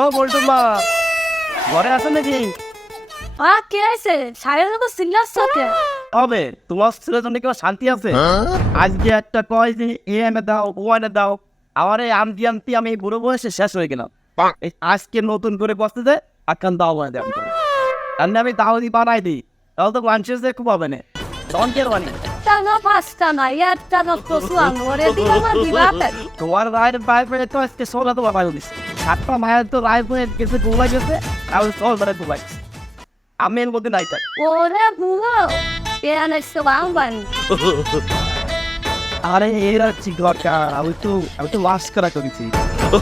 ও বলটু মা, ঘরে আছো নাকি? কে আছে সাহেব তো সিরিয়াস সাথে হবে তোমার ছেলের জন্য কেউ শান্তি আছে? আজকে একটা কয় যে এ এনে দাও, ও এনে দাও, আমার এই আনতি আনতি আমি এই বুড়ো বয়সে শেষ হয়ে গেলাম। এই আজকে নতুন করে বসতে দে, আকান দাও বানাই দেয় আর আমি দাও দি বানাই দিই, তাহলে তো মানুষের যে খুব হবে না। তখন কে বানি টানা পাঁচটা না একটা না কসুয়ান ওরে দিলাম আর দিবাতে তোমার রায়ের বাইরে পেয়ে তো আজকে সোলা তো বানাই দিচ্ছে। সাতটা মায়ের তো রায় হয়ে গেছে, গোলা গেছে, আর সল মানে গোলাই আমি এর মধ্যে নাই তাই। ওরে বুড়ো পেন এসে বাংবান আরে এর আর ঠিক দরকার, আমি তো ওয়াশ করা করেছি।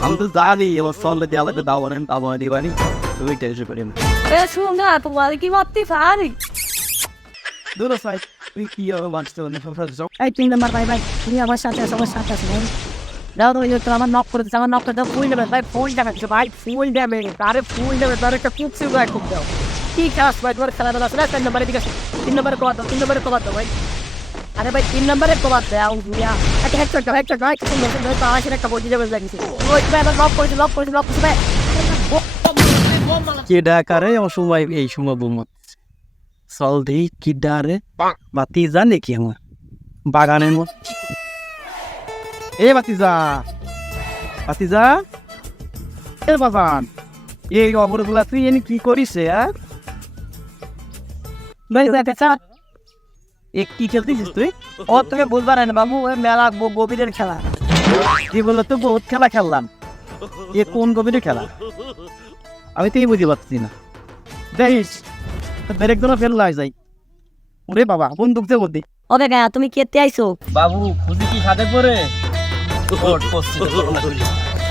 আমি তো জানি এবার সল্লে দিয়ে আলাদা দাওয়ারেন দাওয়ার দিবানি, তুমি টেনশন করি না। এ শুনা তোমার কি মারতে পারি দুটো সাইড তুই কি হবে মানতে না সব সব এই 3 নাম্বার ভাই তুমি আমার সাথে আছো ভাই দাও তো এই তো আমার নক করে দিচ্ছে আমার নক করে দাও ফুল দেবে ভাই ফুল দেবে ভাই ফুল দেবে আরে ফুল দেবে তার একটা কুপসি ভাই খুব দাও ঠিক আছে ভাই তোমার খেলা দাও না 3 নাম্বারে দিকে 3 নাম্বারে কবার দাও 3 নাম্বারে কবার দাও ভাই আরে ভাই 3 নাম্বারে কবার দাও মিয়া একটা হেডশট ভাই কিছু মেসেজ দাও তো আসলে একটা বডি যাবে লাগিছে ওই ভাই আবার লক করে ভাই কে ডাকারে অসময় এই সময় বুমত সল দেই কি ডারে বাতি জানে কি আমার বাগানের মধ্যে। এ বাতিজা, বাতিজা, এ বাগান, এই অপরগুলা তুই এনে কি করিস? ভাই দেখা এ কি খেলতেছিস তুই? ও তোকে বলবার না বাবু ওই মেলা গভীরের খেলা কি বললো তো বহুত খেলা খেললাম, এ কোন গভীরের খেলা আমি তো বুঝতে পারছি না। দেখিস ব্রেক ধরে ফেল লাই যাই। ওরে বাবা বন্দুক যে বলতে ওকে গা তুমি কেতে আইছো বাবু খুঁজি কি সাথে পরে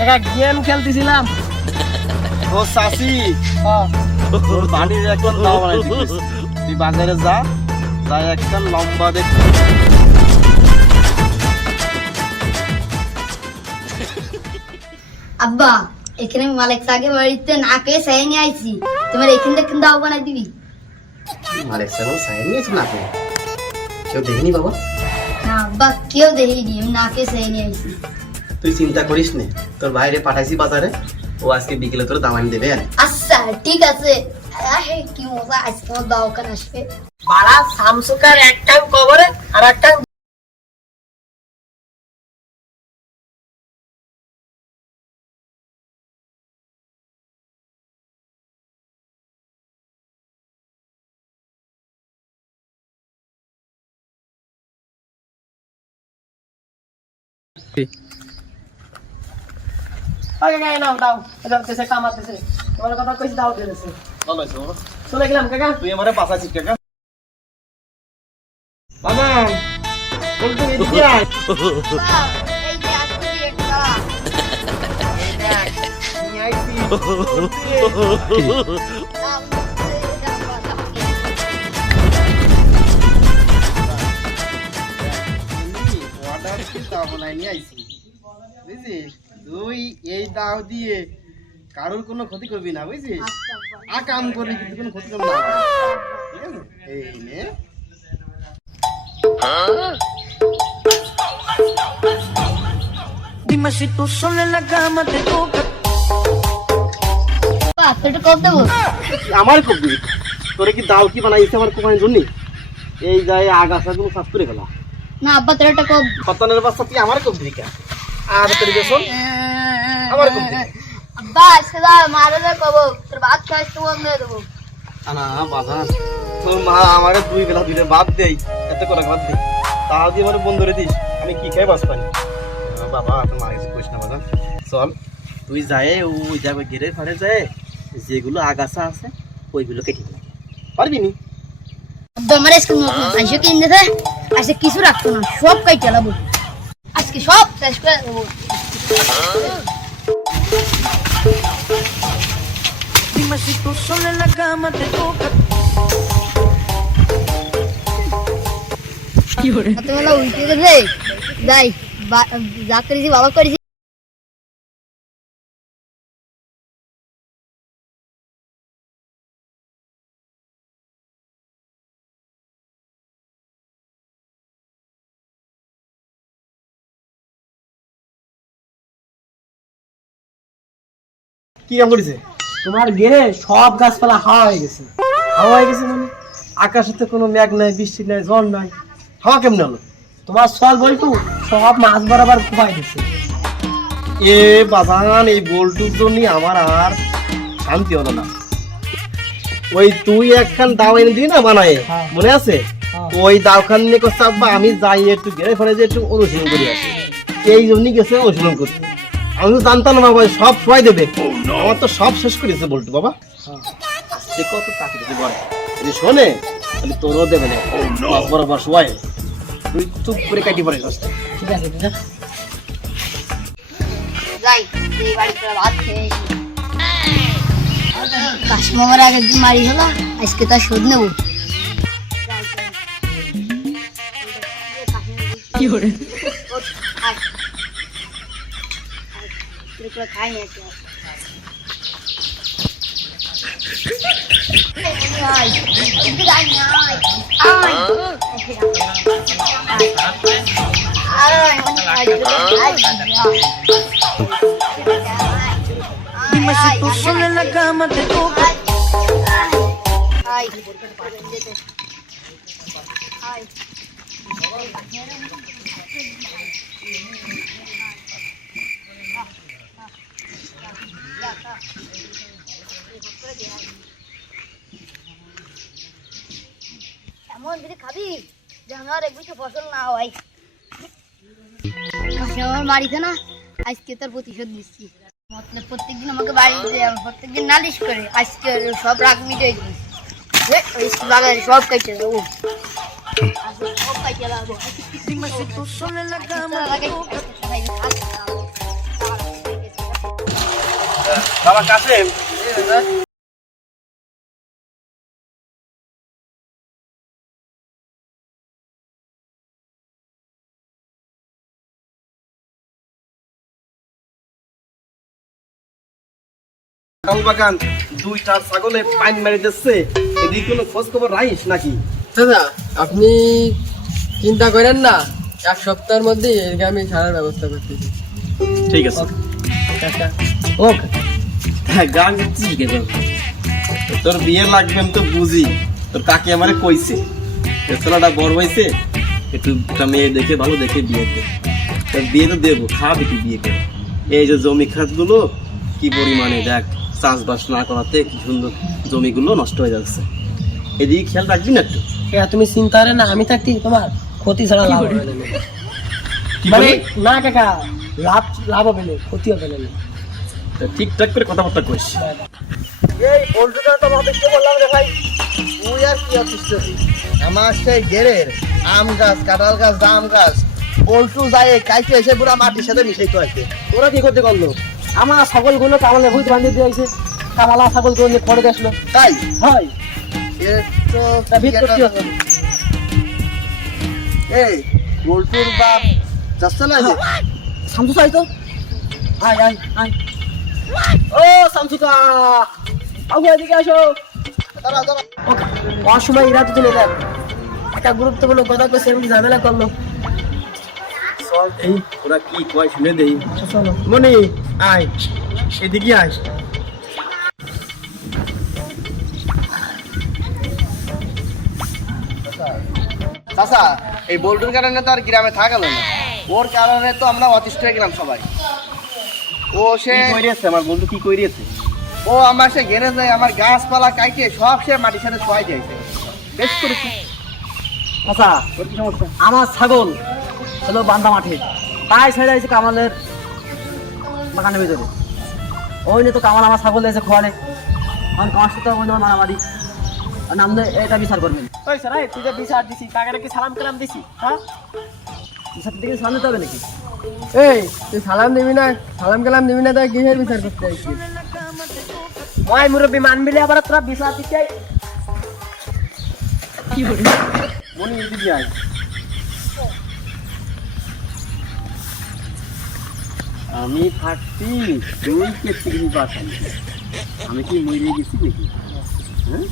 একটা গেম খেলতেছিলাম ও সাসি তোর বাড়ির এখন নাও বানাই দিস, তুই বাজারে যা, যাই একটা লম্বা দেখ। আব্বা এখানে মালিক সাহেবের বাড়িতে না পেয়ে সাই নিয়ে আইছি, তোমার এখান থেকে দাও বানাই দিবি। মালিক সাহেব সাইন নিয়েছে না আপনি কেউ দেখিনি বাবা? না আব্বা কেউ দেখিনি, আমি না পেয়ে সাই নিয়ে আইছি। তুই চিন্তা করিস নে, তোর বাইরে পাঠাইছি বাজারে, ও আজকে বিকেলে তোর দামানি দেবে। আর আচ্ছা ঠিক আছে। আহে কি মজা, আজকে আমার দাও কান আসবে। বাড়া সামসুকার একটা কবরে আর একটা আগে গায়ে নাও দাও এটা দেশে কামাতেছে তোমার কথা কইছি দাও দিয়েছে ভালো আছে বাবা, চলে গেলাম কাকা তুই আমারে পাঠাচ্ছিস কাকা। বাবা বলতো এদিকে আয়। এই যে আজকে একটা নিয়ে আইছি। অর্ডার কি দাও বানাই নিয়ে আইছি, বুঝছিস? তুই এই দাও দিয়ে কারোর কোনো ক্ষতি করবি না, বুঝছিস? কাম করবি কিন্তু কোনো ক্ষতি করবি না, ঠিক আছে? এই নে dime si tú sola en la cama te toca তোটা কব দেবো? আমার কবি তোরে কি দাও কি বানাইছে আমার কোপানোর জন্য? এই যায় আগাছাগুলো সাফ করে ফেলা। না আব্বা তোটা কব। কতনের বাচ্চা তুই আমার কবি কা আর তোর বেসন আমার কবি আব্বা আজকে দা মারো না কব, তোর ভাত খাইছ তো বন্ধ করে দেবো। না বাবা, তোর মা আমারে দুই বেলা দুইটা ভাত দেই, এত করে ভাত দেই, তাও দিয়ে আমার বন্ধ করে দিস, আমি কি খাই বাস পানি? বাবা তোর মা কিছু কইস না বাবা, চল তুই যায় ওই যাবে ঘেরে ফাড়ে যায়, যেগুলো আগাছা আছে ওইগুলো কেটে দিবি, পারবি নি? আব্বা আমার আজকে নতুন আইসো কিনে দে, আজকে কিছু রাখতো না, সব কাইটা লাবো, আজকে সব শেষ করে দেবো। dime si tú sola en la cama te toca রাতেবেলা উঠে গেছে যাই, যা করেছি বাবা করেছি। কি কাম করেছে? তোমার গেরে সব গাছপালা হাওয়া হয়ে গেছে। হাওয়া হয়ে গেছে মানে? আকাশে তো কোনো মেঘ নাই, বৃষ্টি নাই, ঝড় নাই, হাওয়া কেমনে হলো? তোমার সল বলটু সব মাছ বরাবর খুবাই দিছে। এ বাজান, এই বল্টুর জন্য আমার আর শান্তি হলো না। ওই তুই একখান দাও এনে দিবি না বানায়, হ্যাঁ। মনে আছে? হ্যাঁ। ওই দাওখান নিয়ে চাপবা, আমি যাই একটু গেড়ে ফেলে যে একটু অনুশীলন করি আসি। এই জন্যই গেছে অনুশীলন করতে। আমি তো জানতাম না বাবা সব সবাই দেবে, আমার তো সব শেষ করেছে বল্টু বাবা। দেখো তো তাকে যদি বলে যদি শোনে তাহলে তোরও দেবে না, বরাবর সবাই তুই চুপ করে কাটি পড়ে রাস্তা। ঠিক আছে ঠিক আছে। যাই এই বাড়িতে ভাত খেয়ে কাশমামার আগে যে মারি হলো আজকে তার শোধ নেবো। কি করে খাই না এমন যদি খাবি যে আমার এক বিঘে ফসল না হয়। আমার বাড়িতে না আজকে তার প্রতিশোধ দিচ্ছি। মতলব প্রত্যেকদিন আমাকে বাড়িতে প্রত্যেকদিন নালিশ করে আজকে সব রাগ মিটে গেছে। বাগানে সব কাইটে দেবো, সব কাইটে লাগবো। বাবা কাসেম, বাগান দুইটা ছাগলে পাইন মারি দিচ্ছে, এদিকে কোনো খোঁজ খবর রাইস নাকি? দাদা আপনি চিন্তা করেন না, এক সপ্তাহের মধ্যে আমি সারার ব্যবস্থা করতেছি। ঠিক আছে ওকে হ্যাঁ, গান গাচ্ছিস কেন? তোর বিয়ে লাগবে আমি তো বুঝি, তোর কাকি আমারে কইছে ছেলেটা বড় হয়েছে, একটু একটা মেয়ে দেখে ভালো দেখে বিয়ে দে। তোর বিয়ে তো দেবো, খাবি তুই বিয়ে করে। এই যে জমি খাতগুলো কি পরিমাণে দেখ, চাষবাস না করাতে কি সুন্দর জমিগুলো নষ্ট হয়ে যাচ্ছে, এদিকে খেয়াল রাখবি না একটু? তুমি চিন্তা করে না, আমি থাকতে তোমার ক্ষতি ছাড়া লাভ হবে না। মানে না কাকা, লাভ হবে না, ক্ষতি হবে না। তা ঠিকঠাক করে কথাবার্তা কইস। এই বল্টুটা তো ভাবে কি বললাম রে ভাই, তুই আর কি আছিস? আমার সেই গেরের আম গাছ, কাঁঠাল গাছ, জাম গাছ বল্টু যায় কাইতে এসে পুরো মাটির সাথে মিশাইতে হয়েছে। তোরা কি করতে করলো? আমার ছাগলগুলো কামালে ভূত বাঁধিয়ে দিয়েছে, কামালা ছাগলগুলো নিয়ে খড়ে আসলো। তাই হয় তো তা ভিত করতে হবে। এই বল্টুর বাপ যাচ্ছে না যে? শামসু চাই তো, আয় আয় আয়। ও শামসুকা, আগে এদিকে আসো। দাঁড়া দাঁড়া, অসময় এরা তো দেখ একটা গুরুত্বপূর্ণ কথা কইছে, এমনি ঝামেলা করলো। চল এই ওরা কি কয় শুনে দেই। চলো মনি আয়, এদিকে আয়। চাচা এই বল্টুর কারণে তো আর গ্রামে থাকা গেল না, ওর কারণে তো আমরা অতিষ্ঠ হয়ে গেলাম সবাই। ও সে কি কইরেছে আমার বন্ধু, কি কইরেছে? ও আমার সে ঘেরে যায়, আমার গাছপালা কাইটে সব সে মাটির সাথে ছয় দিয়েছে। বেশ করেছে। আচ্ছা, তোর কি সমস্যা? আমার ছাগল হলো বান্ধা মাঠে, তাই ছেড়ে আছে কামালের বাগানের ভিতরে। ওই নিয়ে তো কামাল আমার ছাগল এসে খোয়ালে, আমার কামার সাথে ওই নেওয়া মারামারি, আর নাম এটা বিচার করবেন। ওই স্যার তুই যে বিচার দিছি, কাকারে কি সালাম কালাম দিছি? হ্যাঁ, বিচার দিকে সামনে তো হবে নাকি? এই তুই সালাম দিবি না, সালাম কালাম দিবি না, তাই কিসের বিচার করতে আসছিস? ওই মুরব্বী মানবিলে আবার তোরা বিচার দিতে কি করে? মনি এদিকে আয়। আমি থাকতি তুই কে চিনি পাঠাই, আমি কি মরে গেছি নাকি? হ্যাঁ,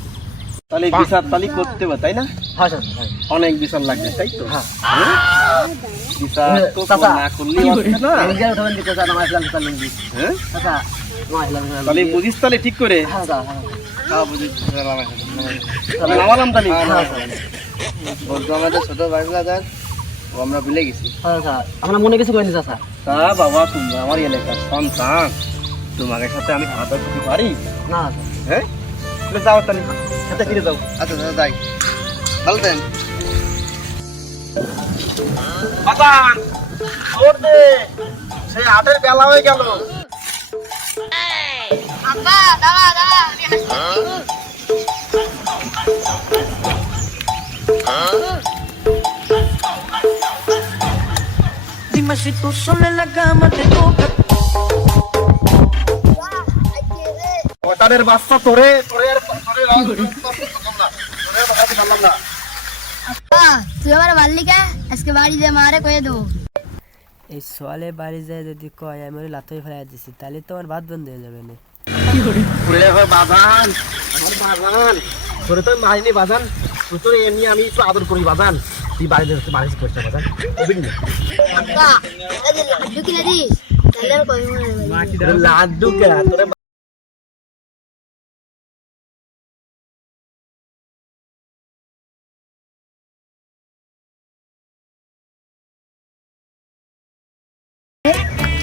তাহলে বিচার তালি করতে হবে তাই না? হ্যাঁ স্যার, অনেক বিচার লাগবে তাই তো? হ্যাঁ। বিচার তো চাচা, না করলেই হচ্ছে না। উঠাবেন দিতে স্যার, আমার ইসলাম বিচার লুঙ্গি। হ্যাঁ আচ্ছা তাহলে বুঝিস তাহলে ঠিক করে হ্যাঁ স্যার হ্যাঁ হ্যাঁ বুঝিস নামালাম তাহলে বলতো আমাদের ছোট ভাই ব্রাদার ও আমরা ভুলে গেছি। হ্যাঁ স্যার আমরা মনে কিছু করিনি স্যার। তা বাবা তুমি আমার এলাকার সন্তান, তোমাদের সাথে আমি খাতা দিতে পারি? না হ্যাঁ তাহলে যাও, তাহলে সাথে ফিরে যাও। আচ্ছা দাদা যাই, ভালো থাকেন। বাবান ওর দে, সেই 8-এর বেলা হয়ে গেল। আব্বা দাঁড়া দাঁড়া আমি আসছি। Dime si tú sola en la cama te toca. ওটারের বাচ্চা তোরে তোরে আর তোরে পারলাম না। আব্বা তুই আমার মাল্লিকা আজকে বাড়ি যে মারে কয়ে দেবো। এই সোয়ালে বাড়ি যায় যদি কয় আমি ওর লাথই ফেলাই দিছি তাহলে তো আমার ভাত বন্ধ হয়ে যাবে না। ওরে হয় বাজান, আমার বাজান তোরে তো মারিনি বাজান, তুই তোর এমনি আমি একটু আদর করি বাজান, তুই বাড়িতে বাড়িতে করছিস বাজান কবির না আব্বা এই যে লাড্ডু কিনে দিস তাহলে আর কই মনে হবে। তোরে লাড্ডু কে তোরে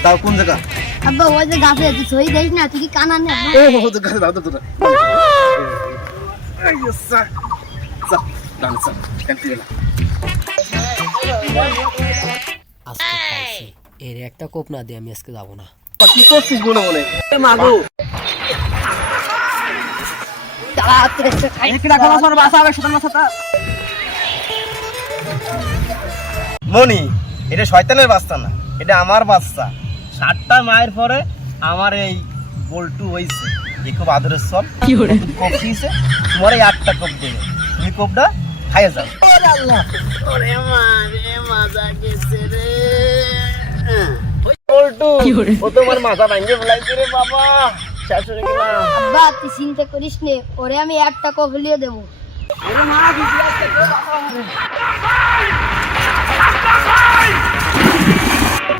তাও কোন জায়গা? আব্বা ওই যে গাছে তুই সই দেখ না, তুই কি কানা না? ও তো গাছে দাও তো তোরা এই sir sir done sir canteen আজকে খাইছি এর একটা কোপ না দিয়ে আমি আজকে যাবো না। কি করছিস মনে মনে? মাগো দাঁড়া তুই একটা খাই। কি রাখো আমার বাসা হবে সেটা মাথাটা। মনি এটা শয়তানের বাচ্চা না, এটা আমার বাচ্চা। 7টা মায়ের পরে আমার এই বল্টু হইছে, এই খুব আদরের সব কোপ দিয়েছে, তোমার এই 8টা কোপ দেবে, তুমি কোপটা খাইয়ে যাও। ওরে মা রে মাজা গেছে রে বল্টু, ও তোমার মাথা ভাঙে ফেলাইছে রে বাবা, শেষ হয়ে গেলাম। আব্বা তুই চিন্তা করিস নে, ওরে আমি একটা কফলিয়ে দেবো।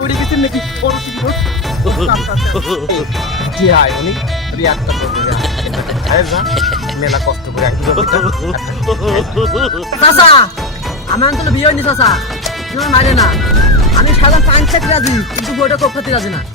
পড়ে গেছেন নাকি? বড় কি বল? কি হয় উনি? রিয়াক্টটা করবে যা। আরে যা, মেলা কষ্ট করে একটু চাচা আমার তো বিয়ে হয়নি চাচা, তুমি মারে না। আমি সাদা পাঁচ রাজি কিন্তু বইটা কোপ খাতে রাজি না।